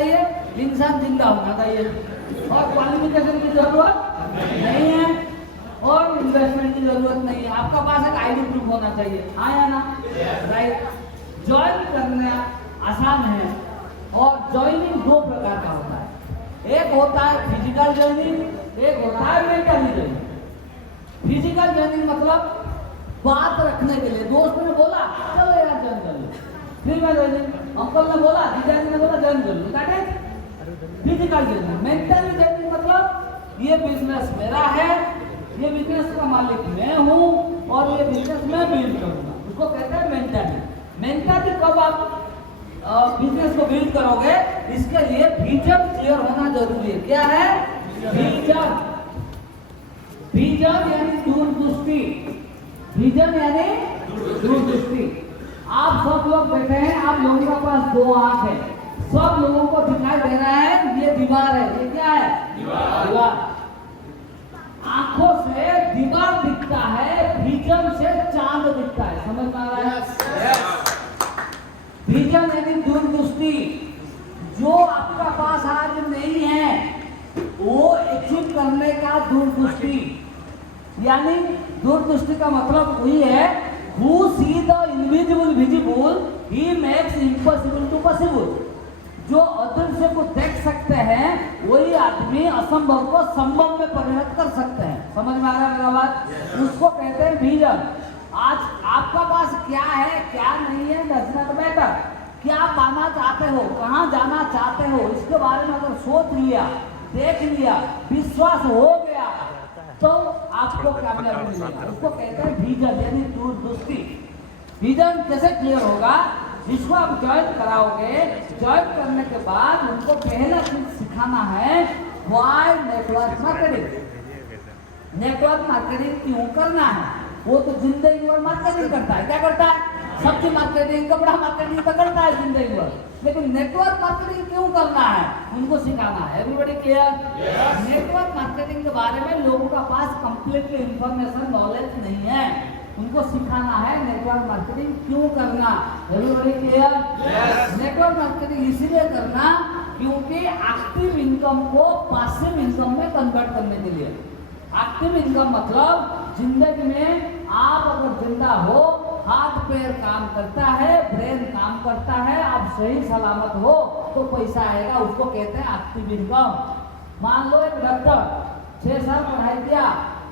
चाहिए? इंसान जिंदा होना चाहिए और क्वालिफिकेशन की जरूरत नहीं है और इन्वेस्टमेंट की जरूरत नहीं है। आपका पास एक आईडी प्रूफ होना चाहिए, हाँ या ना? राइट। ज्वाइन करना आसान है और ज्वाइनिंग दो प्रकार का होता है। एक होता है फिजिकल ज्वाइनिंग, एक होता है मेंटल ज्वाइनिंग। फिजिकल ज्वाइनिंग मतलब बात रखने के लिए, दोस्त ने बोला चलो यार ज्वाइन कर लो, फिर मैं ज्वाइनिंग, अंकल ने बोला, जीजा जी ने बोला ज्वाइन कर लो, that is physical joining. Mental joining मतलब ये बिजनेस मेरा है, ये बिजनेस का मालिक मैं हूँ और ये बिजनेस मैं बिल्ड करूंगा, उसको कहते हैं मेंटली। मेंटली कब आप बिजनेस को बिल्ड करोगे, इसके लिए विजन क्लियर होना जरूरी है। क्या है? विजन। विजन यानी दूरदृष्टि, विजन यानी दूरदृष्टि। आप सब लोग बैठे हैं, आप लोगों के पास दो आंख है, सब लोगों को दिखाई दे रहा है ये दीवार है, ये क्या है? दीवार। आंखों से दीवार दिखता है, विजन से चांद दिखता है। समझ में आ रहा है? विजन यानी दूरदृष्टि। जो आपका पास आज नहीं है वो अचीव करने का दूरदृष्टि, यानी दूरदृष्टि का मतलब वही है who see the invisible visible, he makes impossible to possible। जो अदृश्य को देख सकते हैं वही आदमी असंभव को संभव में परिणत कर सकते हैं। समझ में आ रहा है मेरा बात? उसको कहते हैं विजन। आज आपका पास क्या है क्या नहीं है डज नॉट मैटर। क्या पाना चाहते हो, कहाँ जाना चाहते हो, इसके बारे में अगर सोच लिया, देख लिया, विश्वास हो गया तो आपको कामयाबी मिलेगी। उसको कहते हैं विजन यानी दूरदृष्टि। विजन कैसे क्लियर होगा? जिसको आप ज्वाइन कराओगे, ज्वाइन करने के बाद उनको पहला चीज सिखाना है why network marketing. Network marketing क्यों करना है? वो तो जिंदगी भर मार्केटिंग करता है। क्या करता है? सब्जी मार्केटिंग, कपड़ा मार्केटिंग तो करता है जिंदगी भर, लेकिन नेटवर्क मार्केटिंग क्यों करना है उनको सिखाना है। Everybody clear? नेटवर्क मार्केटिंग के बारे में लोगों का पास कंप्लीटली इंफॉर्मेशन नॉलेज नहीं है, उनको सिखाना है नेटवर्क मार्केटिंग क्यों करना। Everybody clear? नेटवर्क मार्केटिंग इसीलिए करना क्योंकि एक्टिव इनकम को पासिव इनकम में कन्वर्ट करने के लिए। एक्टिव इनकम मतलब जिंदगी में आप अगर जिंदा हो, हाथ पैर काम करता है, ब्रेन काम करता है, आप सही सलामत हो तो पैसा आएगा, उसको कहते हैं एक्टिव इनकम। मान लो एक डॉक्टर 6 साल पढ़ाई किया,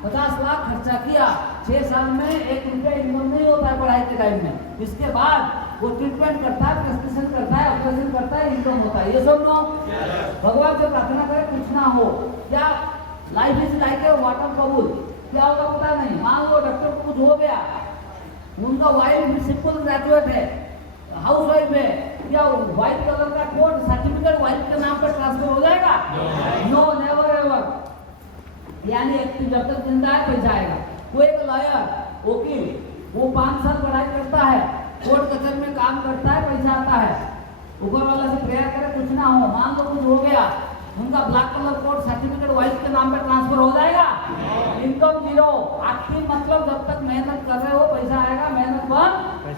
50 लाख खर्चा किया, 6 साल में 1 रुपया इनकम नहीं होता है पढ़ाई के टाइम में। इसके बाद वो ट्रीटमेंट करता है, प्रेस्क्रिप्शन करता है, ऑपरेशन करता है, इनकम होता है। ये सब नो भगवान से प्रार्थना करें कुछ ना हो। क्या life is like a water bubble, क्या होगा पता नहीं। मान लो डॉक्टर को कुछ हो गया, उनका वाइफ सिंपल ग्रेजुएट है, हाउस वाइफ है, क्या व्हाइट कलर का कोट सर्टिफिकेट वाइफ के नाम पर ट्रांसफर हो जाएगा? No, never ever. यानी जब तक जिंदा है पैसा आएगा। कोई एक लॉयर, वकील, वो 5 साल पढ़ाई करता है, कोर्ट कचहरी में काम करता है, पैसा आता है। ऊपर वाला से प्रेयर करे कुछ ना हो, मान लो कुछ हो गया, उनका black colour coat certificate wife के नाम पर ट्रांसफर हो जाएगा? Income zero. एक्टिव मतलब जब तक मेहनत कर रहे हो पैसा आएगा, मेहनत बंद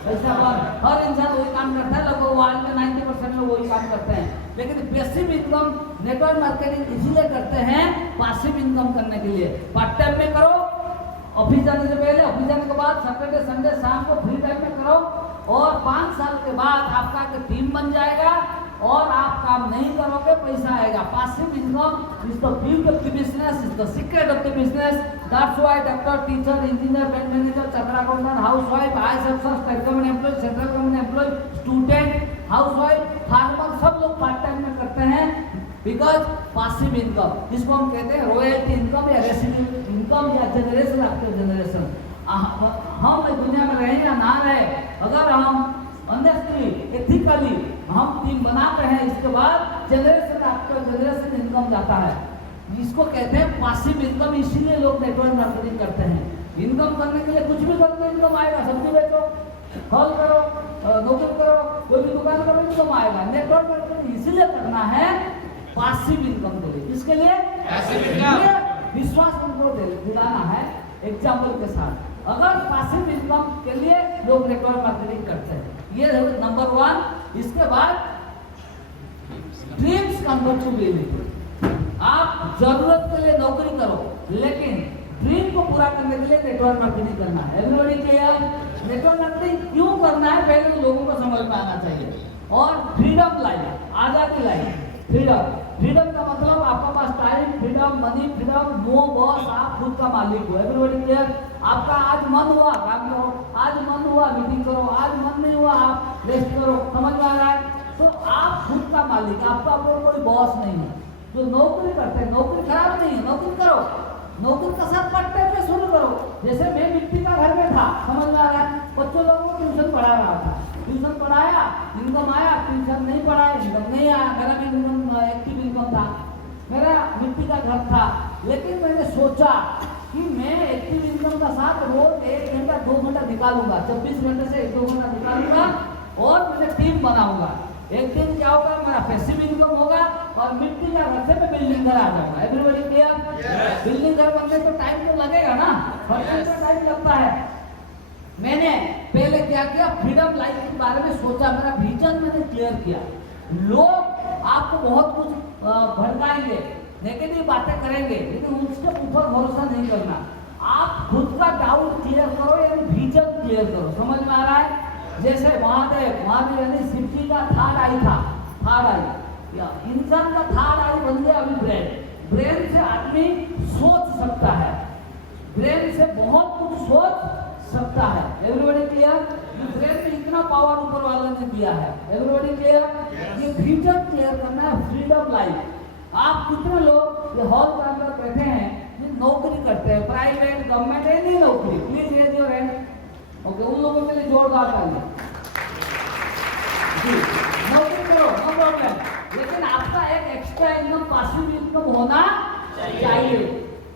पैसा बंद। हर इंसान वही काम करता है, लगभग वर्ल्ड के 90% लोग वही काम करते हैं। लेकिन पैसिव इनकम नेटवर्क मार्केटिंग इसीलिए करते हैं, पासिव इनकम करने के लिए। पार्ट टाइम में करो, ऑफिस जाने से पहले, ऑफिस जाने के बाद, सैटरडे संडे शाम को फ्री टाइम में करो, और 5 साल के बाद आपका टीम बन जाएगा और आप काम नहीं करोगे, पैसा आएगा। Passive income is the beauty of the business, is the secret of the business. That's why doctor, teacher, engineer, bank manager, chartered accountant, housewife, IAS अफसर, state government employ, central government employ, student, housewife, farmer, सब लोग part time में करते हैं because passive income, जिसको हम कहते हैं रॉयल्टी इनकम या रेसिड्यूल इनकम या जनरेशन आफ्टर जनरेशन। हम दुनिया में रहे या ना रहे, अगर हम ऑनेस्टली, एथिकली हम टीम बनाते हैं, इसके बाद जनरेशन आफ्टर जनरेशन इनकम जाता है। इसको कहते हैं पासिव इनकम। इसीलिए लोग नेटवर्क मार्केटिंग करते हैं। इनकम करने के लिए कुछ भी करते इनकम आएगा। सब्जी बेचो, फल करो, नौकरी करो, कोई भी दुकान करो, इनकम आएगा। नेटवर्क मार्केटिंग इसीलिए करना है पासिव इनकम के लिए। इसके लिए विश्वास उनको दिलाना है एग्जाम्पल के साथ। अगर पासिव इनकम के लिए लोग नेटवर्क मार्केटिंग करते हैं, ये नंबर 1। इसके बाद ड्रीम्स कन्वर्ट टू रियलिटी। आप जरूरत के लिए नौकरी करो, लेकिन ड्रीम को पूरा करने के लिए नेटवर्क मार्केटिंग करना है। Everybody clear? नेटवर्क मार्केटिंग क्यों करना है पहले तो लोगों को समझ में आना चाहिए। और फ्रीडम लाइफ, आजादी लाइफ, फ्रीडम। फ्रीडम का मतलब आपका पास time, freedom, money, freedom, no boss, आप खुद का मालिक हो। Everybody clear? आपका आज मन हुआ काम करो, आज मन हुआ मीटिंग करो, आज मन नहीं हुआ आप रेस्ट करो। समझ में आ रहा है? तो आप खुद का मालिक, आपका कोई बॉस नहीं है। जो नौकरी करते हैं, नौकरी खराब नहीं है, नौकरी करो, नौकरी का साथ पार्ट टाइम में शुरू करो। जैसे मैं मिट्टी का घर में था, समझ में आ रहा है? बच्चों लोगों को ट्यूशन पढ़ा रहा था, ट्यूशन पढ़ाया, इनकम आया, ट्यूशन नहीं पढ़ाया, इनकम नहीं आया। मेरा भी इनकम एक्टिव इनकम था, मेरा मिट्टी का घर था। लेकिन मैंने सोचा कि मैं एक्टिव इनकम का साथ रोज 1 घंटा 2 घंटा निकालूंगा, 24 घंटे से 1-2 घंटा निकालूंगा और मैंने टीम बनाऊंगा। एक दिन क्या होगा, मेरा पैसिव इनकम होगा और मिट्टी का घर से मैं बिल्डिंग घर आ जाऊंगा। Everybody clear? बिल्डिंग घर बनने तो टाइम तो लगेगा ना, फर्स्ट टाइम लगता है। मैंने पहले क्या किया, फ्रीडम लाइफ के बारे में सोचा, मेरा विजन मैंने क्लियर किया। लोग आपको बहुत कुछ भड़काएंगे, नेगेटिव बातें करेंगे, लेकिन उसके ऊपर भरोसा नहीं करना। आप खुद का डाउट क्लियर करो, यानी विजन क्लियर करो। समझ में आ रहा है? जैसे महादेव यानी शिव जी का थर्ड आई था, थर्ड आई, या इंसान का थर्ड आई बन गया अभी ब्रेन। ब्रेन से आदमी सोच सकता है, ब्रेन से बहुत कुछ सोच सकता है। Everybody clear? ब्रेन में इतना पावर ऊपर वाला ने दिया है। Everybody clear? ये विजन क्लियर करना है, फ्रीडम लाइफ। आप कितने लोग ये हॉल के अंदर बैठे हैं जो नौकरी करते हैं, प्राइवेट, गवर्नमेंट, एनी नौकरी? Please raise your hand. Okay, उन लोगों के लिए जोरदार तालियां जी। नौकरी करो, नो प्रॉब्लम, लेकिन आपका एक एक्स्ट्रा इनकम, पासिव इनकम होना चाहिए।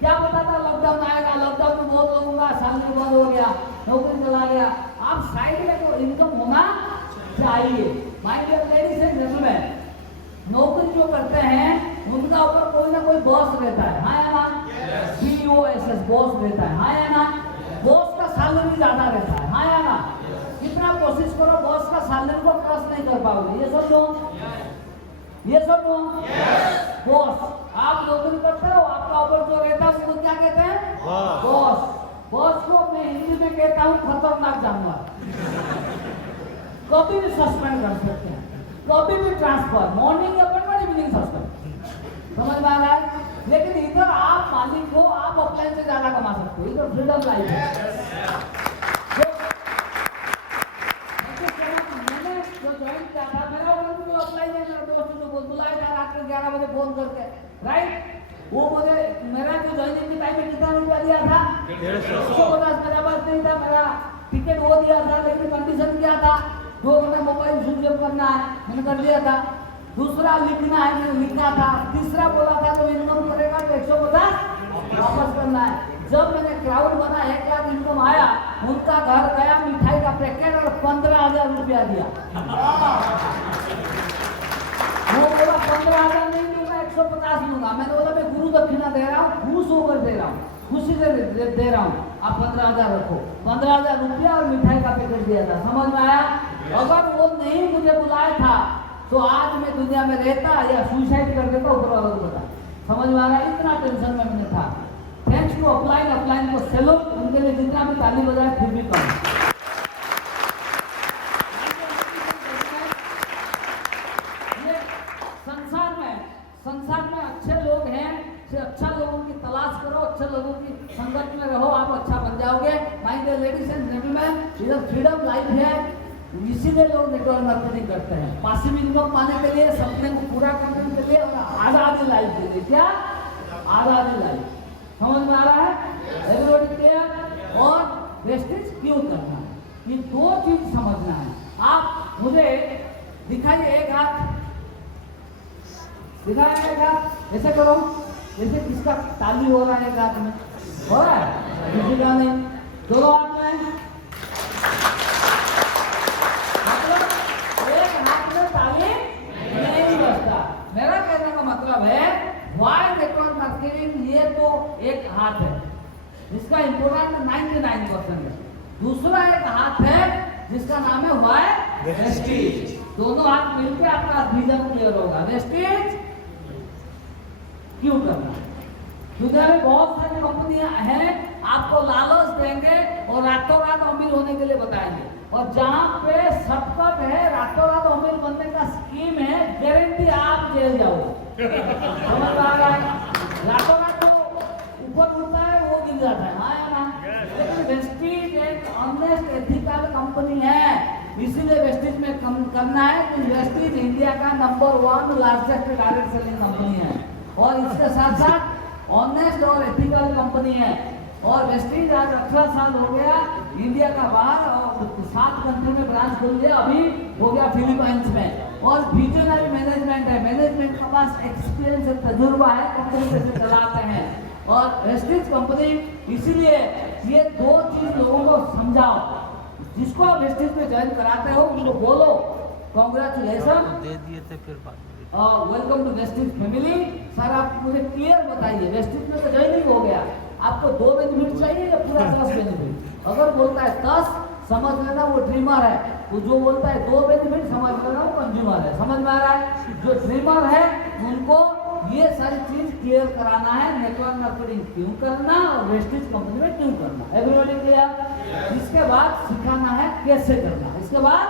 क्या पता था लॉकडाउन आएगा, लॉकडाउन में बहुत लोगों का सैलरी बंद हो गया, नौकरी चला गया। आप साइड में तो इनकम होना चाहिए। My dear ladies and gentleman, नौकरी जो करते हैं उनका ऊपर कोई ना कोई बॉस रहता है, हाँ या ना? BOSS बॉस रहता है, हाँ या ना? बॉस का सैलरी ज्यादा रहता है, हाँ या ना? कितना कोशिश करो बॉस का सैलरी को क्रॉस नहीं कर पाओगे। ये सब लोग, ये सब लोग बॉस, आप नौकरी करते हो, आपका ऊपर जो रहता है उसको क्या कहते हैं? बॉस। बॉस को मैं हिंदी में कहता हूँ खतरनाक जानवर। कभी भी सस्पेंड कर सकते हैं, कभी भी transfer, morning appointment, evening suspend. समझ में आ रहा है? लेकिन इधर आप मालिक हो, आप अपलाइन से ज्यादा कमा सकते हो, इधर फ्रीडम लाइफ है। मैंने जो ज्वाइन किया था, मेरा अपलाइन है, मेरा दोस्त जो बुलाया जा रात के 11 बजे फोन करके, राइट? वो मुझे मेरा जो ज्वाइनिंग के टाइम में कितना रुपया दिया था? 150। मेरा पास नहीं था, मेरा टिकट वो दिया था, लेकिन कंडीशन क्या था? 2 घंटा मोबाइल स्विच ऑफ करना है, मैंने कर दिया था। दूसरा लिखना है, मैंने लिखा था। तीसरा बोला था तो इनकम करेगा तो 150 वापस करना है। जब मैंने क्राउड बना, 1 लाख इनकम आया, उनका घर गया, मिठाई का पैकेट और 15,000 रुपया दिया। वो बोला 15,000 नहीं दूंगा, 150 दूंगा। मैंने बोला मैं गुरु दक्षिणा दे रहा हूँ, खुश होकर दे रहा हूँ, खुशी से दे रहा हूँ, आप 15,000 रखो। 15,000 रुपया और मिठाई का पैकेट दिया था। समझ में आया? अगर वो नहीं मुझे बुलाया था तो आज मैं दुनिया में रहता या सुसाइड कर देता, ऊपर वाला को बता। समझ में आ रहा है? इतना टेंशन में मैंने था। थैंक्स टू अपलाइन को सैल्यूट, उनके लिए जितना भी ताली बजाए फिर भी कम। ये संसार में अच्छे लोग हैं, अच्छा लोगों की तलाश करो, अच्छे लोगों की संगत में रहो, आप अच्छा बन जाओगे। My dear ladies and gentleman, इधर फ्रीडम लाइफ है, इसीलिए लोग नेटवर्क मार्केटिंग करते हैं, पासिव इनकम पाने के लिए, सपने को पूरा करने के लिए, आजादी लाइफ के लिए। क्या? आजादी लाइफ। समझ में आ रहा है? Everybody clear? और वेस्टेज क्यों करना है, ये 2 चीज समझना है। आप मुझे दिखाइए, एक हाथ दिखाएगा, एक हाथ ऐसे करो, जैसे किसका ताली हो रहा है, एक हाथ में हो रहा है, किसी का नहीं, दोनों हाथ में। मतलब एक हाथ में ताली नहीं बजता। मेरा कहने का मतलब है वाई नेटवर्क मार्केटिंग, ये तो एक हाथ है जिसका इंपोर्टेंट 99% है। दूसरा एक हाथ है जिसका नाम है वाई वेस्टेज। दोनों हाथ मिलके आपका विजन क्लियर होगा। वेस्टेज क्यों करना? दुनिया में बहुत सारी कंपनियां हैं, आपको लालच देंगे और रातों रात अमीर होने के लिए बताएंगे, और जहां पे शॉर्टकट है, रातों रात अमीर बनने का स्कीम है, गारंटी आप जेल जाओगे। समझ आ रहा है? रातों रात तो ऊपर उठता है वो गिर जाता है, हाँ या ना? लेकिन वेस्टेज एक ऑनेस्ट एथिकल कंपनी है, इसीलिए वेस्टेज में करना है कि वेस्टेज इंडिया का number 1 largest direct selling company है, और इसके साथ साथ ऑनेस्ट और एथिकल कंपनी है। और वेस्टेज आज 18 साल हो गया इंडिया का बाहर, और 7 कंट्री में ब्रांच खुल गया, अभी हो गया फिलीपाइंस में, और विजनरी मैनेजमेंट है, मैनेजमेंट के पास एक्सपीरियंस है, तजुर्बा है, कंपनी कैसे चलाते हैं। और वेस्टेज कंपनी इसीलिए ये 2 चीज लोगों को समझाओ, जिसको आप वेस्टेज में ज्वाइन कराते हो उनको बोलो कांग्रेचुलेशन, दे दिए थे फिर बाद welcome to wastage family. Sir आप मुझे क्लियर बताइए, वेस्टेज में तो ज्वाइनिंग हो गया, आपको 2 बेनिफिट चाहिए या पूरा 10 बेनिफिट? अगर बोलता है 10, समझ लेना वो ड्रीमर है, तो जो बोलता है 2 बेनिफिट समझ लेना वो कंज्यूमर है। समझ में आ रहा है? जो ड्रीमर है उनको ये सारी चीज क्लियर कराना है, नेटवर्क मार्केटिंग क्यों करना और वेस्टेज कंपनी में क्यों करना, एवरीबॉडी क्लियर? इसके बाद सिखाना है कैसे करना, इसके बाद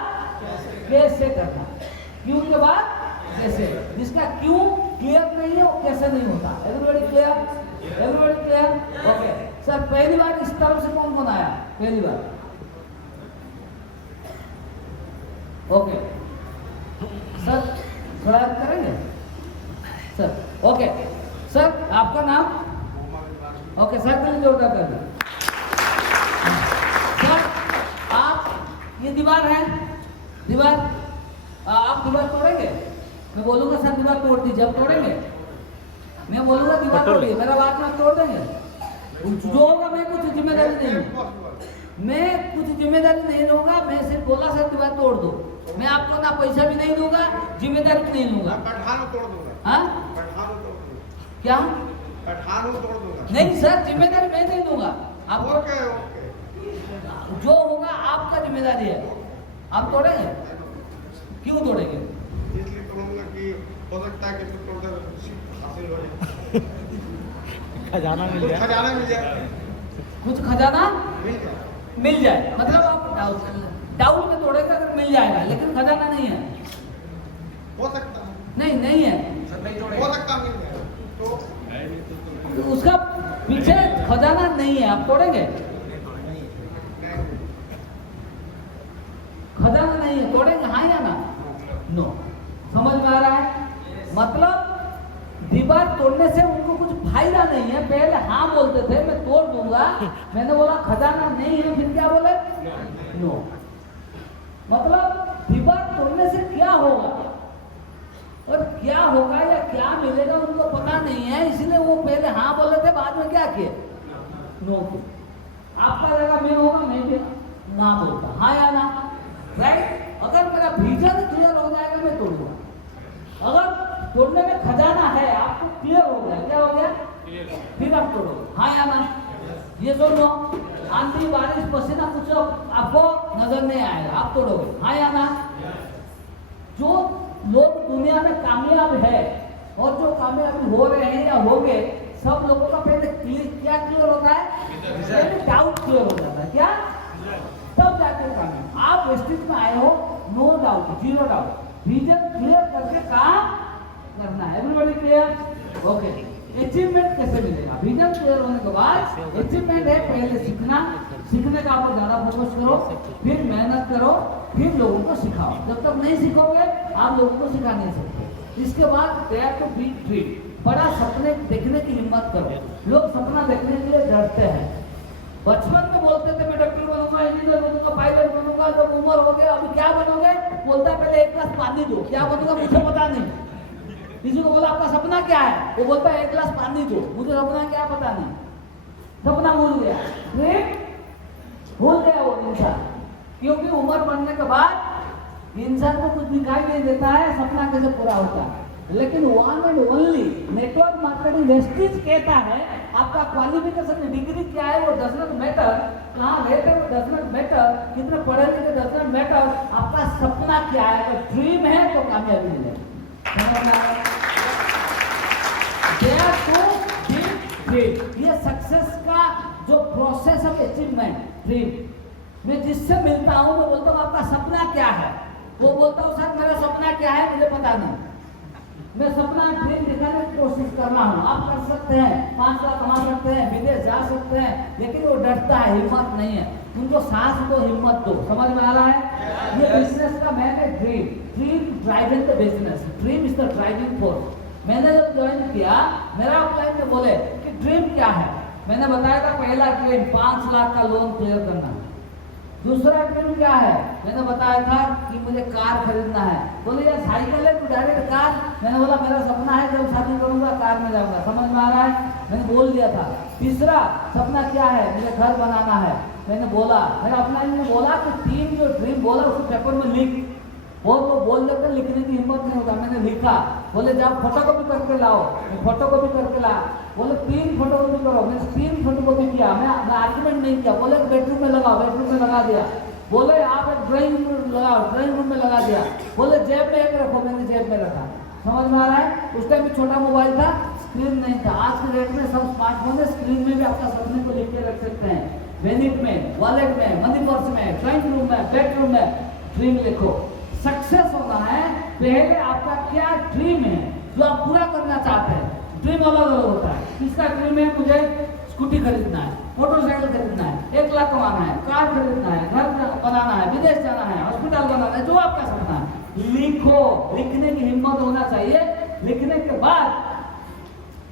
कैसे करना, क्यों के बाद कैसे। जिसका क्यों क्लियर नहीं है वो कैसे नहीं होता। Everybody clear? Everybody clear? Okay sir, पहली बार इस तरफ से कौन कौन आया? पहली बार? ओके सर, थोड़ा करेंगे सर? ओके सर, आपका नाम? ओके सर, तो जोरदार कर दीजिए सर। आप ये दीवार है, दीवार आप दीवार तोड़ेंगे? मैं बोलूंगा सर दीवार तोड़ दीजिए, आप तोड़ेंगे? मैं बोलूंगा दीवार तोड़िए, मेरा बात में आप तोड़ देंगे? जो होगा मैं कुछ जिम्मेदारी नहीं लूंगा, मैं कुछ जिम्मेदारी नहीं लूंगा, मैं सिर्फ बोला सर दीवार तोड़ दो, मैं आपको ना पैसा भी नहीं दूंगा, जिम्मेदारी भी नहीं लूंगा। तोड़ दूंगा। हाँ क्या? तोड़ दूंगा। नहीं सर, जिम्मेदारी मैं नहीं दूंगा आपको, ओके। जो होगा आपका जिम्मेदारी है। आप तोड़ेंगे? क्यों तोड़ेंगे? इसलिए तोड़ूंगा कि हो सकता है कि तो तोड़कर हासिल हो जाए, खजाना मिल कुछ जाए, खजाना मिल जाए, कुछ खजाना मिल जाए। मिल जाए, मतलब आप डाउट में तोड़ेगा अगर मिल जाएगा, लेकिन खजाना नहीं है। हो सकता है, नहीं है, हो सकता मिल जाए तो उसका पीछे खजाना नहीं है, आप तोड़ेंगे? खजाना नहीं है, तोड़ेंगे हाँ या ना? नो। समझ में आ रहा है? मतलब दीवार तोड़ने से उनको कुछ फायदा नहीं है। पहले हाँ बोलते थे मैं तोड़ दूंगा, मैंने बोला खजाना नहीं है, फिर क्या बोले? नो। मतलब दीवार तोड़ने से क्या होगा और क्या होगा या क्या मिलेगा उनको पता नहीं है, इसलिए वो पहले हाँ बोले थे, बाद में क्या किए? नो। आपका लगा मैं होगा, मैं भी ना बोलता, हाँ या ना? राइट? अगर मेरा विजन क्लियर हो जाएगा मैं तोड़ूंगा। अगर तोड़ने में खजाना है, आपको क्लियर हो गया, क्या हो गया? फिर आप तोड़ो, हाँ या ना? ये दोनों आंधी बारिश पसीना कुछ आपको नजर नहीं आएगा, आप तोड़ोगे, हाँ या ना? जो लोग दुनिया में कामयाब है और जो कामयाबी हो रहे हैं या हो गए, सब लोगों का पहले क्या क्लियर होता है? पहले डाउट क्लियर हो जाता है, क्या? तब जाके काम। आप वेस्टेज में आए हो, no doubt, 0 doubt, vision clear करके काम करना है। Everybody clear? ओके। अचीवमेंट कैसे मिलेगा? विजन क्लियर होने के बाद अचीवमेंट है पहले सीखना, सीखने का आप ज्यादा फोकस करो, फिर मेहनत करो, फिर लोगों को सिखाओ। जब तक नहीं सीखोगे आप लोगों को सिखा नहीं सकते। इसके बाद डेयर टू बी ड्रीम, बड़ा सपने देखने की हिम्मत करो। लोग सपना देखने के लिए डरते हैं। बचपन में बोलते थे मैं डॉक्टर बनूंगा, इंजीनियर बनूंगा, पायलट बनूंगा, जब उम्र हो गया अभी क्या बनोगे? बोलता पहले 1 गिलास पानी दो, क्या बनूंगा मुझे पता नहीं। किसी को बोला आपका सपना क्या है? वो बोलता है 1 गिलास पानी दो, मुझे सपना क्या पता नहीं, सपना भूल गया। भूल गया वो इंसान, क्योंकि उम्र बढ़ने के बाद इंसान को कुछ दिखाई नहीं देता है, सपना कैसे पूरा होता है। लेकिन one and only network marketing Vestige कहता है आपका क्वालिफिकेशन डिग्री क्या है वो डज नॉट मैटर, कहाँ रहते हो डज नॉट मैटर, कितने पढ़े लिखे डज नॉट मैटर, आपका सपना क्या है। अगर ड्रीम है तो कामयाबी मिलेगी। ये सक्सेस का जो प्रोसेस ऑफ अचीवमेंट ड्रीम। मैं जिससे मिलता हूँ मैं बोलता हूँ आपका सपना क्या है, वो बोलता हूँ सर मेरा सपना क्या है मुझे पता नहीं, मैं सपना ड्रीम दिखाने की कोशिश कर रहा हूँ। आप कर सकते हैं, 5 लाख कमा सकते हैं, विदेश जा सकते हैं, लेकिन वो डरता है, हिम्मत नहीं है। उनको सांस दो, हिम्मत दो। समझ में आ रहा है? ये बिजनेस का मैन है dream. Dream driving the business, dream is the driving force. मैंने जब ज्वाइन किया मेरा अपलाइन में बोले कि ड्रीम क्या है, मैंने बताया था पहला ड्रीम 5 लाख का लोन क्लियर करना। दूसरा ड्रीम क्या है, मैंने बताया था कि मुझे कार खरीदना है। बोले यार साइकिल है तू डायरेक्ट कार, मैंने बोला मेरा सपना है जब शादी करूंगा कार में जाऊंगा। समझ में आ रहा है? मैंने बोल दिया था। तीसरा सपना क्या है, मुझे घर बनाना है, मैंने बोला, मैंने अपना ने बोला कि 3 जो ड्रीम बोला उसको पेपर में लिख। वो तो बोल देकर लिखने की हिम्मत नहीं होता, मैंने लिखा। बोले जाओ फोटोकॉपी करके लाओ, फोटोकॉपी करके ला। बोले 3 फोटोकॉपी करो, मैंने 3 फोटोकॉपी किया। मैं आर्ग्यूमेंट नहीं किया। बोले बेडरूम में लगाओ, बेडरूम में लगा दिया। बोले आप एक ड्राइंग रूम लगाओ, ड्राइंग रूम में लगा दिया। बोले जेब में एक रखो, मैंने जेब में रखा। समझ में आ रहा है? उस टाइम भी छोटा मोबाइल था, स्क्रीन नहीं था। आज के डेट में सब स्मार्टफोन है, स्क्रीन में भी आपका सपने को लिख के रख सकते हैं। वेनिट में, वॉलेट में, मनी पर्स में, ड्राइंग रूम में, बेडरूम में ड्रीम लिखो। सक्सेस होना है पहले आपका क्या ड्रीम है जो आप पूरा करना चाहते हैं। ड्रीम अलग अलग होता है। किसका ड्रीम है मुझे स्कूटी खरीदना है, मोटरसाइकिल खरीदना है, 1 लाख कमाना है, कार खरीदना है, घर बनाना है, विदेश जाना है, हॉस्पिटल बनाना है, जो आपका सपना है लिखो। लिखने की हिम्मत होना चाहिए। लिखने के बाद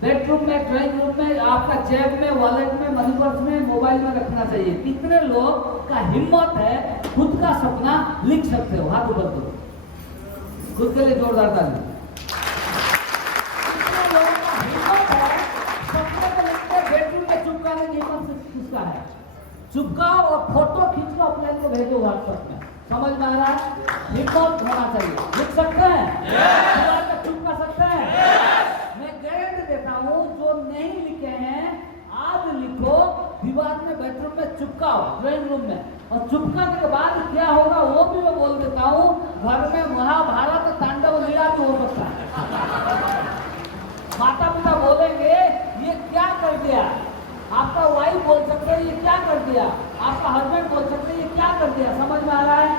बेडरूम में, ड्राइंग रूम में, आपका जेब में, वॉलेट में, मनी पर्स में, मोबाइल में रखना चाहिए। कितने लोग का हिम्मत है खुद का सपना लिख सकते हो? हाथ ऊपर दो, खुद के लिए जोरदार ताली। कितने लोगों का हिम्मत है सपने को लिखते बेडरूम में चिपकाने की हिम्मत किसका है? चिपकाओ और फोटो खींच कर अपने को भेजो व्हाट्सएप में। समझ में आ रहा है? हिम्मत होना चाहिए। लिख सकते हैं? चिपका सकते हैं? मैं गारंटी देता हूँ जो नहीं लिखे हैं आज लिखो, दीवार में, बेडरूम में चिपकाओ, ड्राइंग रूम में। और चिपकाने के बाद क्या होगा वो भी मैं बोल देता हूँ। घर में महाभारत तांडव लीला भी हो सकता है। माता पिता बोलेंगे ये क्या कर दिया, आपका वाइफ बोल सकते हैं ये क्या कर दिया, आपका हस्बैंड बोल सकते हैं ये क्या कर दिया। समझ में आ रहा है?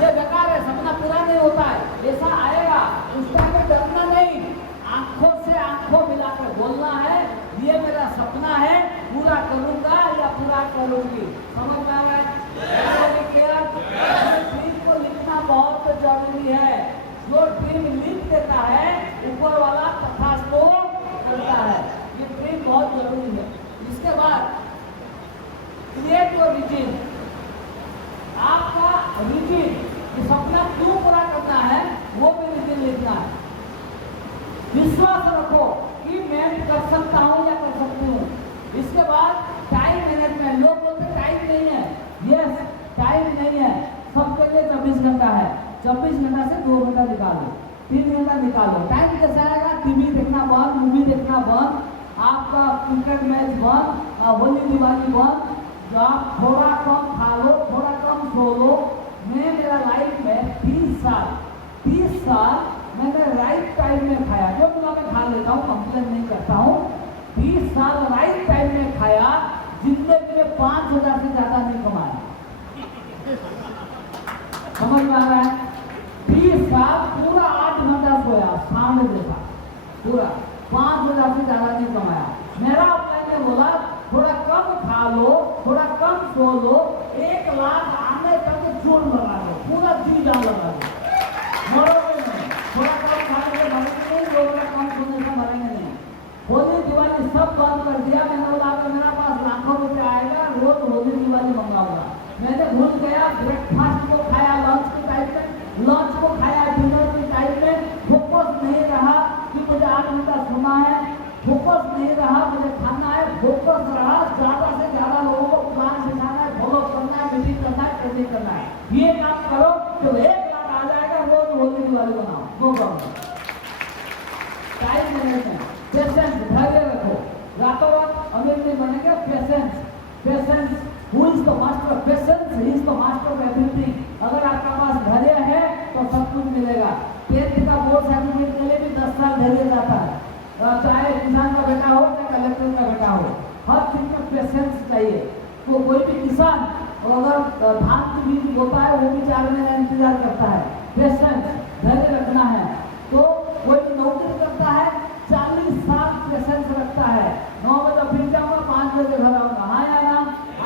ये बेकार है, सपना पूरा नहीं होता है। ऐसा आएगा, उस टाइम में डरना नहीं, आंखों से आंखों मिलाकर बोलना है ये मेरा सपना है, पूरा करूंगा या पूरा करूंगी। समझ में आ रहा है? ड्रीम को लिखना बहुत जरूरी है। जो ड्रीम लिख देता है ऊपर वाला तथास्तु करता है। ये ड्रीम बहुत जरूरी है। इसके बाद क्रिएट योर विजन। आपका विजन, सपना क्यों पूरा करना है वो भी विजन लिखना है। विश्वास रखो कि मैं कर सकता हूँ या कर सकती हूँ। इसके बाद टाइम मैनेजमेंट। लोग बोलते टाइम नहीं है, यस टाइम नहीं है, सबके लिए 24 घंटा है। 24 घंटा से 2 घंटा निकालो, 3 घंटा निकालो। टाइम कैसे आएगा? टीवी देखना बंद, मूवी देखना बंद, आपका क्रिकेट मैच बंद, होली दिवाली बंद। जो आप थोड़ा कम खा लो, थोड़ा कम सो लो। मैं मेरा लाइफ में 30 साल मैंने राइट टाइम में खाया। जो पूरा मैं खा लेता हूँ, कंप्लेन नहीं करता हूँ। 30 साल राइट टाइम में खाया, जिंदगी में 5,000 से ज्यादा नहीं कमाया। समझ में आ रहा है? 30 साल पूरा 8 घंटा सोया, सांड जैसा पूरा, 5,000 से ज्यादा नहीं कमाया। मेरा अपने ने बोला थोड़ा कम खा लो, थोड़ा कम सो लो, 1 लाख आने तक जोर लगा लो, पूरा जी जान लगा लो, मरोगे नहीं। थोड़ा कम खाने से मरेंगे नहीं, थोड़ा कम सोने से मरेंगे नहीं। होली दिवाली सब बंद कर दिया। मैंने बोला मेरा पास लाखों रुपए आएगा, रोज होली दिवाली मंगाऊंगा। मैंने भूल गया, ब्रेकफास्ट को खाया लंच के टाइम में, लंच को खाया डिनर के टाइम में। फोकस नहीं रहा कि मुझे 8 घंटा सोना है, फोकस नहीं रहा मुझे खाना है, फोकस रहा ज्यादा से ज्यादा लोगों को प्लान सिखाना है, फॉलो करना है, मीटिंग करना है, ट्रेनिंग करना है। ये काम करो तो 1 लाख आ जाएगा। रोज होली दिवाली बनाओ, नो प्रॉब्लम। चाहे किसान का बेटा हो चाहे कलेक्टर का बेटा हो, हर चीज में पेशेंस चाहिए। तो कोई भी किसान अगर धान की बीज बोता है वो भी 4 महीने इंतजार करता है, पेशेंस धैर्य रखना है। तो कोई भी नौकरी करता है 40 साल पेशेंस रखता है। 9 बजे ऑफिस जाऊंगा, 5 बजे घर आऊंगा, हाँ या ना,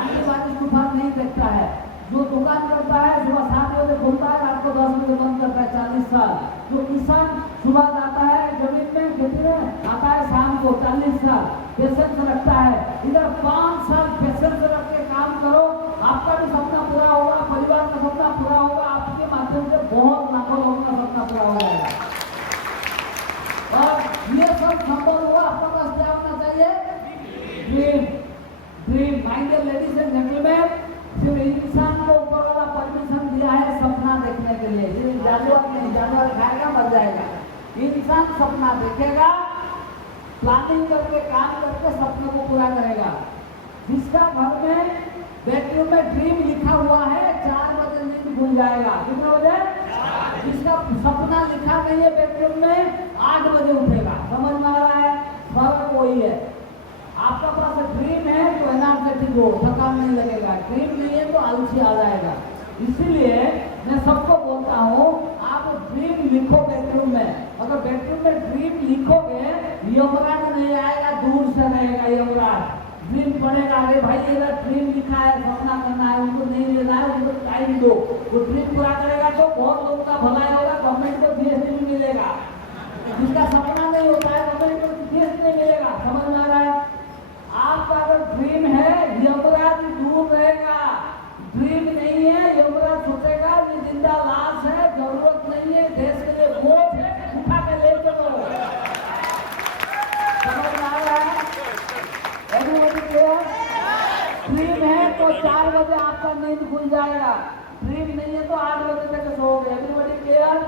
आने बारिश तूफान नहीं देखता है। जो दुकान करता है सुबह 7 बजे खुलता है, रात को 10 बजे बंद करता है, 40 साल। जो किसान सुबह जाता है जमीन में खेती में, आता है शाम को, 40 साल पेशेंस रखता है। इधर 5 साल पेशेंस रख के काम करो, आपका भी सपना पूरा होगा, परिवार का सपना पूरा होगा, आपके माध्यम से बहुत लाखों लोगों का सपना पूरा हो जाएगा। और ये सब संभव हुआ, आपका पास क्या होना चाहिए? Dream. Dream. My dear ladies and gentleman, सिर्फ इंसान को ऊपर वाला परमिशन दिया है सपना देखने के लिए। सिर्फ जानवर नहीं, जानवर खाएगा मर जाएगा, इंसान सपना देखेगा, प्लानिंग करके काम करके सपने को पूरा करेगा। जिसका घर में बेडरूम में ड्रीम लिखा हुआ है 4 बजे नींद भूल जाएगा। कितने बजे? जिसका सपना लिखा नहीं है बेडरूम में 8 बजे उठेगा। समझ में आ रहा है? फर्क वही है। आपका पास ड्रीम है तो एनर्जेटिक हो, थकान नहीं लगेगा। ड्रीम नहीं है तो आलसी आ जाएगा। इसीलिए मैं सबको बोलता हूँ, आप ड्रीम लिखो बेडरूम में। अगर बेडरूम में ड्रीम लिखोगे, यमराज नहीं आएगा, दूर से रहेगा यमराज। ड्रीम पड़ेगा, अरे भाई ये ड्रीम लिखा है, सपना करना है, उनको नहीं लेना है, उनको टाइम दो। वो ड्रीम पूरा करेगा तो बहुत लोगों का भलाई होगा, गवर्नमेंट को जीएसटी भी मिलेगा। जिसका सपना नहीं होता है गवर्नमेंट को जीएसटी नहीं मिलेगा। समझ में आ रहा है? आपका अगर ड्रीम है, यमराज दूर रहेगा। ड्रीम नहीं है, यमराज सोचेगा ये जिंदा लाश है, जरूरत नहीं है, देश के लिए वोट है, उठा के ले चलो। समझ में आ रहा है? ड्रीम है तो 4 बजे आपका नींद खुल जाएगा। ड्रीम नहीं है तो 8 बजे तक सोओगे। Everybody clear?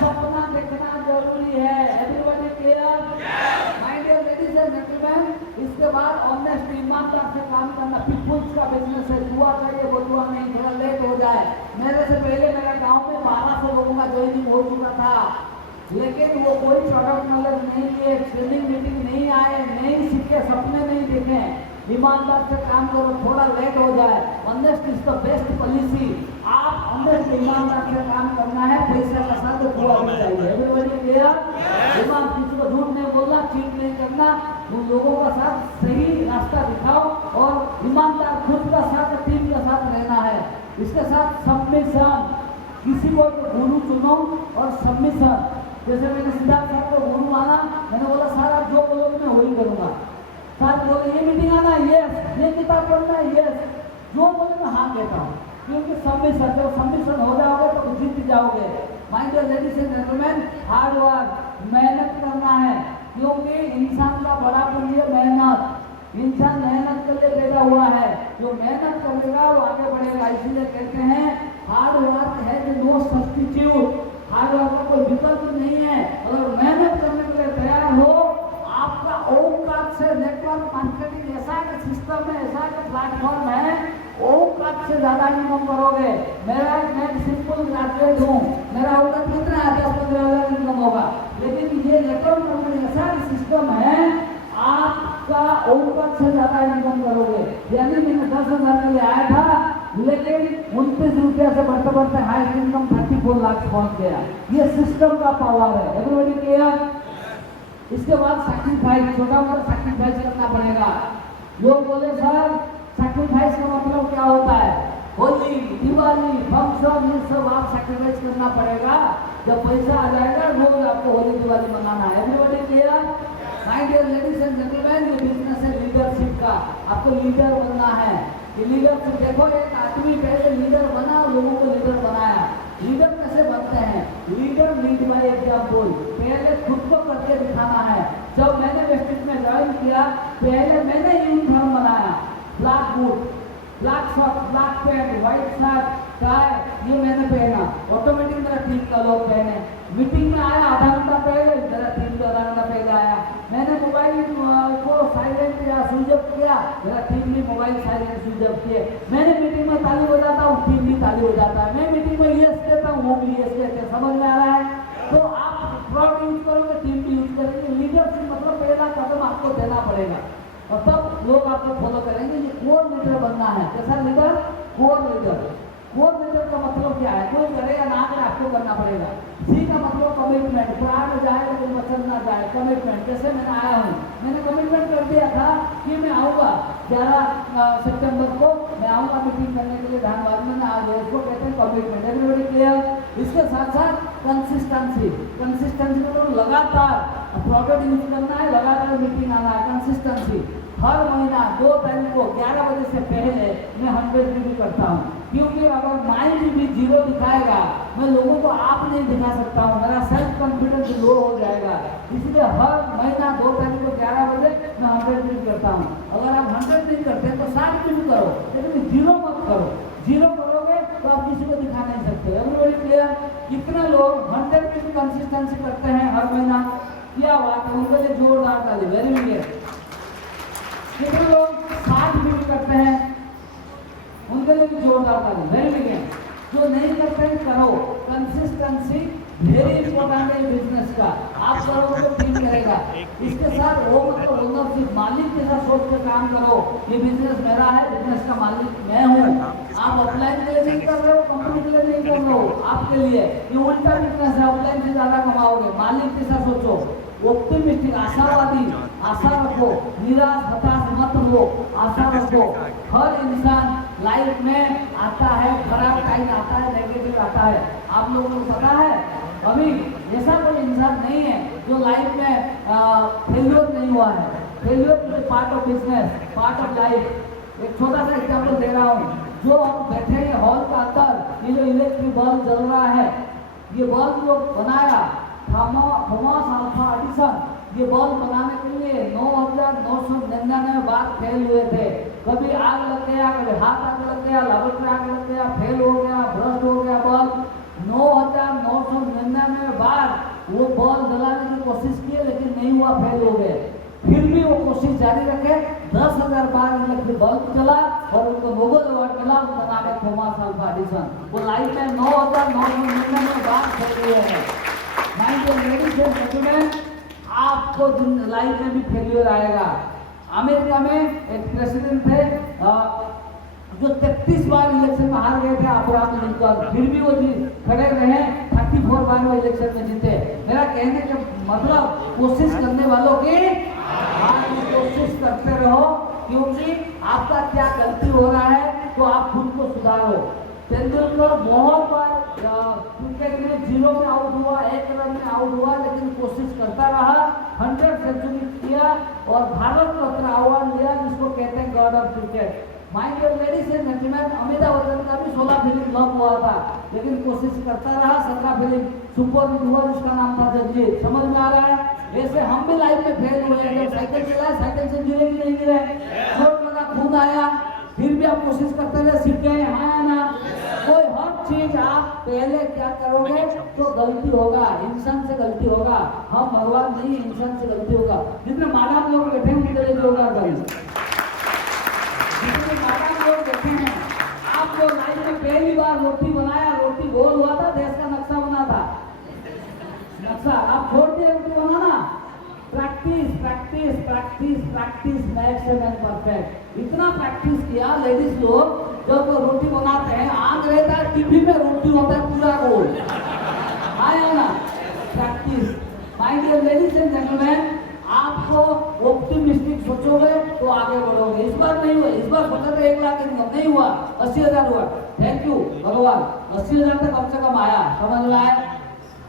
सपना देखना जरूरी है। Everybody clear? My dear ladies and gentleman, इसके बाद ऑनेस्ट ईमानदार से काम करना। पीपुल्स का बिजनेस है, दुआ चाहिए, वो दुआ नहीं, थोड़ा लेट हो जाए। मेरे से पहले मेरे गांव में 1200 लोगों का ज्वाइनिंग हो चुका था, लेकिन वो कोई प्रोडक्ट नॉलेज नहीं लिए, ट्रेनिंग मीटिंग नहीं आए, नहीं सीखे, सपने नहीं देखे। ईमानदार से काम करो, थोड़ा लेट हो जाए। Honest is the best policy. आप ऑनेस्ट ईमानदार से काम करना है, पैसा का साथ दुआ भी चाहिए। Everybody clear? ईमान, किसी को झूठ नहीं बोलना, चीट नहीं करना, उन लोगों का साथ सही रास्ता दिखाओ और ईमानदार खुद का साथ, टीम का साथ रहना है। इसके साथ सबमिशन, किसी को गुरु चुनो और सबमिशन। जैसे मैंने सिद्धार्थ साहब को गुरु माना, मैंने बोला सर आप जो बोलोगे मैं वही करूंगा। सर बोले ये मीटिंग आना, यस, ये किताब पढ़ना, यस, जो बोले मैं हाँ कहता हूँ। क्योंकि सबमिशन, जब सबमिशन हो जाओगे तो जीत जाओगे। My dear ladies and gentleman, hard work, मेहनत करना है, क्योंकि इंसान का बड़ा पुण्य मेहनत। इंसान मेहनत के लिए पैदा हुआ है, जो मेहनत करेगा वो आगे बढ़ेगा। इसीलिए कहते हैं हार्ड वर्क है नो सब्स्टिट्यूट। हार्ड वर्क का कोई विकल्प नहीं है। अगर मेहनत करने के लिए तैयार हो, आपका औकात से नेटवर्क मार्केटिंग ऐसा एक सिस्टम है, ऐसा एक प्लेटफॉर्म है, औकात से ज्यादा इनकम करोगे। मैं सिंपल ग्रेजुएट हूँ, मेरा औकात कितना है? 10-15 इनकम होगा, लेकिन ये नेटवर्क कंपनी ऐसा सिस्टम है, आपका औकात से ज्यादा इनकम करोगे। यानी मैंने 10,000 के लिए आया था, लेकिन 29 रुपया से बढ़ते बढ़ते हाईएस्ट इनकम 34 लाख पहुंच गया। ये सिस्टम का पावर है। Everybody clear? इसके बाद सैक्रिफाइस, छोटा मोटा सैक्रिफाइस करना पड़ेगा। लोग बोले सर सैक्रिफाइस का मतलब क्या होता है? होली, दिवाली, फंक्शन, ये सब आप सैक्रिफाइस करना पड़ेगा। जब पैसा आ जाएगा रोज आपको होली दिवाली मनाना है। Everybody clear? My dear ladies and gentleman, ये बिजनेस है लीडरशिप का। आपको लीडर बनना है। लीडर देखो, एक आदमी पहले लीडर बना और लोगों को लीडर बनाया। लीडर कैसे बनते हैं? Leader lead by example. पहले खुद को करके दिखाना है। जब मैंने वेस्टिज में ज्वाइन किया, पहले मैंने यूनिफॉर्म बनाया, black boot, black shirt, black pant, white shirt, tie, ये मैंने पहना। ऑटोमेटिक मेरा टीम का लोग पहने। मीटिंग में आया आधा घंटा पहले, मेरा टीम को आधा घंटा पहले आया। मैंने मोबाइल को साइलेंट या स्विच ऑफ किया, मेरा टीम भी मोबाइल साइलेंट स्विच ऑफ किए। मैंने मीटिंग में ताली हो जाता हूँ, टीम भी ताली हो जाता है। मैं मीटिंग में यस कहता हूँ, वो भी यस कहते हैं। समझ में आ रहा है? तो आप फ्रॉड यूज करोगे, टीम भी यूज करेंगे। लीडरशिप मतलब फ्रीडम आपको देना पड़ेगा और तब लोग आपको फॉलो करेंगे। ये कोर लीडर बनना है। कैसा leader? Core leader. Core leader का मतलब क्या है? कोई करे या ना करे आपको करना पड़ेगा। सी का मतलब कमिटमेंट, प्राण में जाए लेकिन वचन ना जाए, कमिटमेंट। जैसे मैंने आया हूँ, मैंने कमिटमेंट कर दिया था कि मैं आऊँगा 11 सितंबर को, मैं आऊँगा मीटिंग करने के लिए धनबाद में, मैं आ गया। इसको कहते हैं कमिटमेंट। Everybody clear? इसके साथ साथ कंसिस्टेंसी। कंसिस्टेंसी मतलब लगातार प्रोडक्ट यूज करना है, लगातार मीटिंग आना है। कंसिस्टेंसी हर महीना 2 तारीख को 11 बजे से पहले मैं 100 रिव्यू करता हूँ, क्योंकि अगर माइंड भी 0 दिखाएगा, मैं लोगों को आप नहीं दिखा सकता हूँ, मेरा सेल्फ कॉन्फिडेंस लो हो जाएगा। इसलिए हर महीना 2 तारीख को 11 बजे मैं 100 रिव्यू करता हूँ। अगर आप 100 नहीं करते तो 60 रिव्यू करो, लेकिन 0 मत करो। 0 करोगे तो आप किसी को दिखा नहीं सकते। Everybody clear? कितने लोग 100 की कंसिस्टेंसी करते हैं हर महीना? क्या बात है, उनके लिए जोरदार ताली। Very good. कितने लोग 60 भी करते हैं? उनके लिए भी जोरदार ताली। Very good. जो नहीं करते हैं करो। कंसिस्टेंसी वेरी इंपॉर्टेंट है बिजनेस का। आप करोगे तो ठीक रहेगा। इसके साथ वो मतलब बोलना सिर्फ मालिक के साथ सोच के काम करो, ये बिजनेस मेरा है, बिजनेस का मालिक मैं हूँ। आप ऑफलाइन के लिए नहीं कर रहे हो, कंपनी के लिए नहीं कर रहे हो, आपके लिए। ये उल्टा बिजनेस है, ऑफलाइन से ज्यादा कमाओगे। मालिक के साथ सोचो, ऑप्टिमिस्टिक, आशावादी, आशा रखो, निराश हताश मत हो, आशा रखो। हर इंसान लाइफ में आता है, खराब टाइम आता है, नेगेटिव आता है। आप लोगों को पता है अभी ऐसा कोई इंसान नहीं है जो लाइफ में फेल्योर नहीं हुआ है। Failure is part of business, part of life. एक छोटा सा एग्जाम्पल दे रहा हूँ। जो हम बैठे हैं हॉल का अंदर, ये जो इलेक्ट्रिक बल्ब जल रहा है, ये बल्ब जो बनाया थॉमस अल्वा एडिसन, ये बल्ब बनाने के लिए 9,999 बार फेल हुए थे। कभी आग लग गया, कभी हाथ आग लग गया, लाभट में आग लग गया, फेल हो गया, भ्रष्ट हो गया बल्ब। 9,999 बार वो बल्ब जलाने की कोशिश की, लेकिन नहीं हुआ, फेल हो गए। फिर भी वो कोशिश जारी रखे। 10,000 बार इलेक्ट्रिक बल्ब चला और उनको नोबेल अवार्ड मिला। उनका नाम है थॉमस अल्वा एडिसन। वो लाइफ में 9,999 बार फेल हुए हैं। लेडीज एंड जेंटलमैन, आपको लाइफ में भी फेलियर आएगा। अमेरिका में एक प्रेसिडेंट थे जो 33 बार इलेक्शन में हार गए थे, अब्राहम लिंकन। फिर भी वो खड़े रहे, 34 बार वो इलेक्शन में जीते। मेरा कहने का मतलब कोशिश करने वालों की आप कोशिश करते रहो, क्योंकि आपका क्या गलती हो रहा है तो आप खुद को सुधारो। तेंदुलकर बहुत बार क्रिकेट में 0 में आउट हुआ, 1 रन में आउट हुआ, लेकिन कोशिश करता रहा, 100 सेंचुरी किया और भारत रत्न अवार्ड लिया, जिसको कहते हैं god of cricket. My dear ladies and gentleman, Amitabh Bachchan का भी 16 फिल्म फ्लॉप हुआ था, लेकिन कोशिश करता रहा, 17 फिल्म सुपर हिट हुआ, जिसका नाम था जगजीत। समझ में आ रहा है? ऐसे हम भी लाइफ में फेल हुए हैं। जब साइकिल चलाए, साइकिल से गिरे कि नहीं गिरे? चोट लगा, खून आया, फिर भी आप कोशिश करते रहे, सीख गए, हाँ या ना? कोई हर चीज आप पहले क्या करोगे तो गलती होगा, इंसान से गलती होगा। हम भगवान नहीं, इंसान से गलती होगा। जितने मानव लोग बैठे हैं उनके लिए होगा गलती। जितने मानव लोग बैठे हैं, आपको लाइफ में पहली बार रोटी बनाया, रोटी गोल हुआ था, देश का नक्शा बना था। नक्शा आप छोड़ दिए रोटी बनाना। Practice practice practice practice makes a man perfect. इतना प्रैक्टिस किया लेडीज लोग, जब वो रोटी बनाते हैं, आग रहता है, टिफी में रोटी होता है पूरा गोल। आया ना? Practice. My dear ladies and gentleman, आपको ऑप्टिमिस्टिक सोचोगे तो आगे बढ़ोगे। इस बार नहीं हुआ, इस बार सोचा था 1 लाख इनकम, नहीं हुआ, 80,000 हुआ। थैंक यू भगवान, 80,000 तक कम से कम आया। समझ में आया?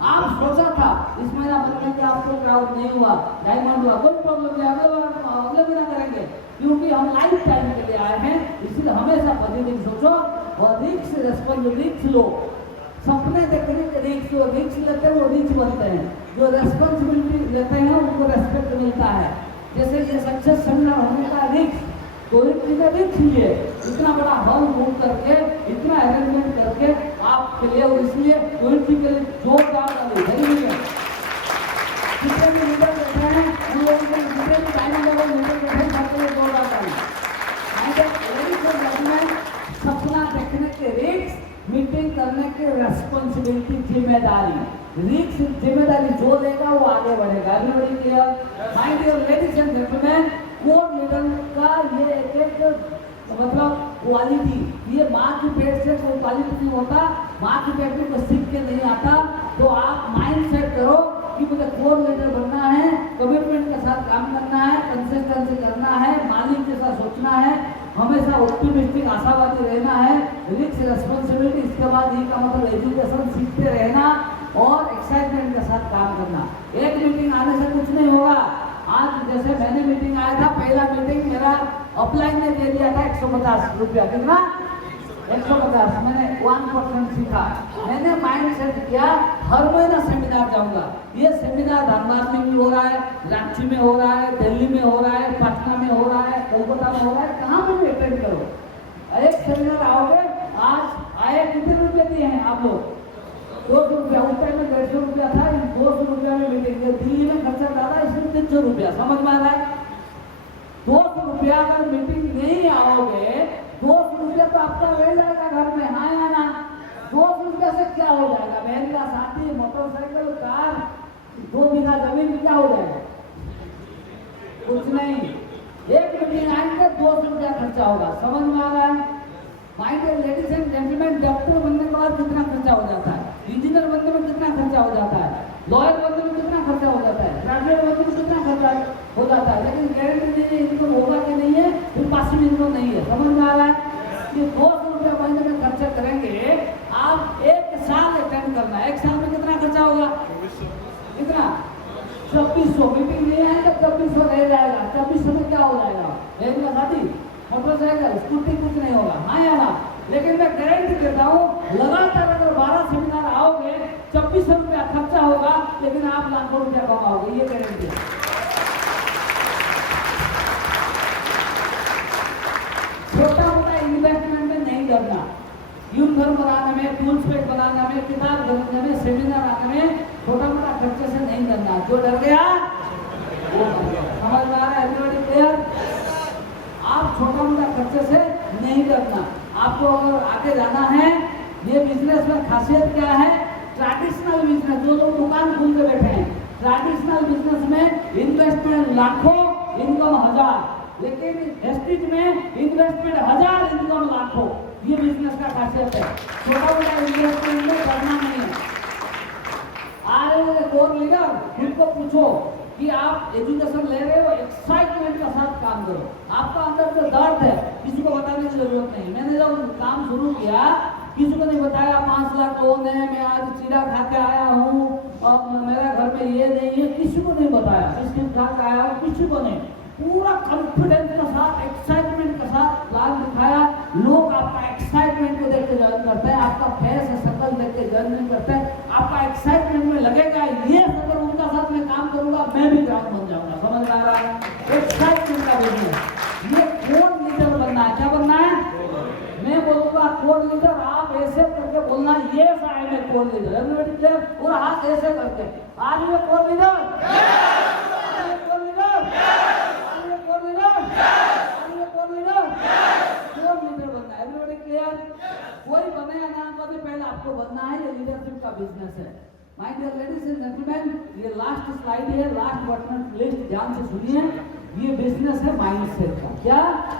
आप सोचा था इस महीना बनने के, आपको क्राउड नहीं हुआ, डायमंड हुआ, कोई प्रॉब्लम नहीं, अगले महीना करेंगे, क्योंकि हम लाइफ टाइम के लिए आए हैं। इसलिए हमेशा पॉजिटिव सोचो और रिस्क रिस्क लो। सपने देखने के रिस्क लेते हैं, वो रिच बनते हैं। जो रेस्पॉन्सिबिलिटी लेते हैं उनको रेस्पेक्ट मिलता है। जैसे ये सक्सेस सेमिनार होने का रिस्क, कोई चीज़ें रिस्क लिए, इतना बड़ा हॉल बुक करके, इतना अरेंजमेंट करके आपके लिए, इसलिए कोई चीज के लिए जोरदार डाली नहीं है। जितने भी लीडर बैठे हैं उन लोगों के जितने भी टाइम लेवल लीडर बैठे हैं, सबके लिए जोरदार डाली। सपना देखने के रिस्क, मीटिंग करने की रेस्पॉन्सिबिलिटी, जिम्मेदारी। रिस्क जिम्मेदारी जो लेगा वो आगे बढ़ेगा। Everybody clear? My dear ladies and gentleman, core leader का ये एक मतलब क्वालिटी, ये माँ की पेट से कोई क्वालिटी नहीं होता, माँ की पेट में कोई सीख के नहीं आता। तो आप माइंड सेट करो कि मुझे कोर लीडर बनना है, कमिटमेंट के साथ काम करना है, कंसिस्टेंसी करना है, मालिक के साथ सोचना है, हमेशा ऑप्टिमिस्टिक आशावादी रहना है, रिस्क रेस्पॉन्सिबिलिटी, इसके बाद ये का मतलब एजुकेशन सीखते रहना और एक्साइटमेंट के साथ काम करना। एक मीटिंग आने से कुछ नहीं होगा। आज जैसे मैंने मीटिंग आया था, पहला मीटिंग मेरा ऑफलाइन ने दे दिया था 150 रुपया। कितना? 150। मैंने 1% सीखा। मैंने माइंड सेट किया हर महीना सेमिनार जाऊंगा। ये सेमिनार धनबाद में भी हो रहा है, रांची में हो रहा है, दिल्ली में हो रहा है, पटना में हो रहा है, कोलकाता में हो रहा है, कहाँ में भी अटेंड करो। एक सेमिनार आओगे, आज आए कितने रुपये दिए हैं आप लोग? 200 रुपया। उस टाइम में 150 रुपया था, 200 रुपया में मीटिंग। दिल्ली में खर्चा ज्यादा, इसमें 300 रुपया। समझ में आ रहा है? 200 रुपया अगर मीटिंग नहीं आओगे, 200 रुपया तो आपका रह जाएगा घर में, हाँ या ना? 200 रुपया से क्या हो जाएगा? बहन का साथी, मोटरसाइकिल, कार, 2 बीघा जमीन में क्या हो जाएगा? कुछ नहीं। एक मीटिंग आएंगे 200 रुपया खर्चा होगा। समझ में आ रहा है? My dear ladies and gentleman, doctor बनने के बाद कितना खर्चा हो जाता है, इंजीनियर बनने में कितना खर्चा हो जाता है, लॉयर बनने में कितना खर्चा हो जाता है, ग्रेजुएट बनने में कितना खर्चा हो जाता है, लेकिन गारंटी नहीं है इनकम होगा कि नहीं है, फिर पासिव इनकम नहीं है। समझ में आ रहा है? ये 200 रुपया महीने में खर्चा करेंगे, आप 1 साल अटेंड करना है। 1 साल में कितना खर्चा होगा? कितना? 2400। मीटिंग नहीं आएगा, 2400 रह जाएगा। 2400 में क्या हो जाएगा? एक शादी, मोटरसाइकिल, स्कूटी, कुछ नहीं होगा, हाँ या ना? लेकिन मैं गारंटी देता हूँ, लगातार अगर 12 सेमिनार आओगे, 2400 रुपया खर्चा होगा, लेकिन आप लाखों रुपया कमाओगे, ये गारंटी है। छोटा मोटा इन्वेस्टमेंट में नहीं करना। यूम घर बनाने में, टूल्स पेट बनाने में, किताब खरीदने में, सेमिनार आने में छोटा मोटा खर्चे से नहीं करना। जो डर गया वो मर गया। समझ में आ रहा है? Everybody clear? आप छोटा मोटा खर्चे से नहीं करना। आपको अगर आगे जाना है, ये बिजनेस में खासियत क्या है? ट्रेडिशनल बिजनेस, जो लोग दुकान खोल के बैठे हैं, ट्रेडिशनल बिजनेस में इन्वेस्टमेंट लाखों, इनकम 1000, लेकिन हेस्टिज में इन्वेस्टमेंट 1000, इनकम लाखों। ये बिजनेस का खासियत है। छोटा मोटा इन्वेस्टमेंट में करना नहीं है। आ रहे हो कोर लीडर, उनको पूछो कि आप एजुकेशन ले रहे हो, एक्साइटमेंट के साथ काम करो। आपका अंदर जो दर्द है, किसी को बताने की जरूरत नहीं। मैंने जब काम शुरू किया, किसी को नहीं बताया 5 लाख लोन है, मैं आज चीरा खा के आया हूँ और मेरा घर में ये नहीं है, किसी को नहीं बताया। बिस्किट खा के आया हूँ, किसी को नहीं। पूरा कॉन्फिडेंस के साथ, एक्साइटमेंट के साथ प्लान दिखाया। लोग आपका एक्साइटमेंट को देख के ज्वाइन करते हैं, आपका फेस है शक्ल देख के ज्वाइन नहीं करते हैं। आपका एक्साइटमेंट में लगेगा ये अगर उनका साथ में काम करूंगा, मैं भी ग्राउंड बन जाऊंगा। समझ में आ रहा है? एक्साइटमेंट का बिजनेस। ये कोर लीडर बनना है। क्या बनना है? मैं बोलूंगा कोर लीडर, आप ऐसे करके बोलना, ये साइड में कोर लीडर। Everybody clear? पूरा हाथ ऐसे करके, आज ये core leader, core leader, core leader बनना है। Everybody clear? कोई बने या ना बने, पहले आपको बनना है। ये लीडरशिप का बिजनेस है। My dear ladies and gentleman, ये लास्ट स्लाइड है, लास्ट बट नॉट लीस्ट, ध्यान से सुनिए। ये बिजनेस है माइंडसेट का। क्या?